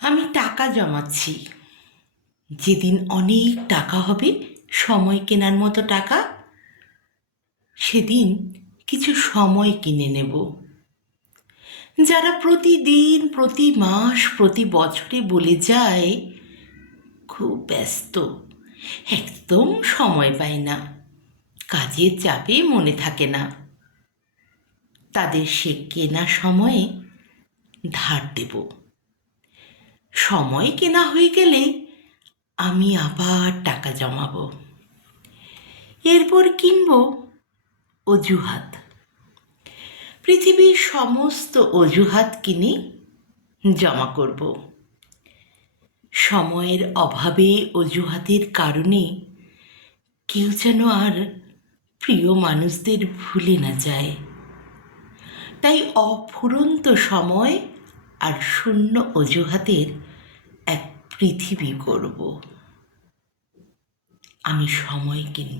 আমি টাকা জমাচ্ছি। যেদিন অনেক টাকা হবে, সময় কেনার মতো টাকা, সেদিন কিছু সময় কিনে নেব। যারা প্রতিদিন, প্রতি মাস, প্রতি বছরে বলে যায় খুব ব্যস্ত, একদম সময় পায় না, কাজের চাপে মনে থাকে না, তাদের সে কেনা সময়ে ধার দেব। সময় কেনা হয়ে গেলে আমি আবার টাকা জমাবো। এরপর কিনব অজুহাত। পৃথিবীর সমস্ত অজুহাত কিনে জমা করব। সময়ের অভাবে, অজুহাতের কারণে কেউ যেন আর প্রিয় মানুষদের ভুলে না যায়। তাই অফুরন্ত সময় আর শূন্য অজুহাতের এক পৃথিবী করব। আমি সময় কিনব।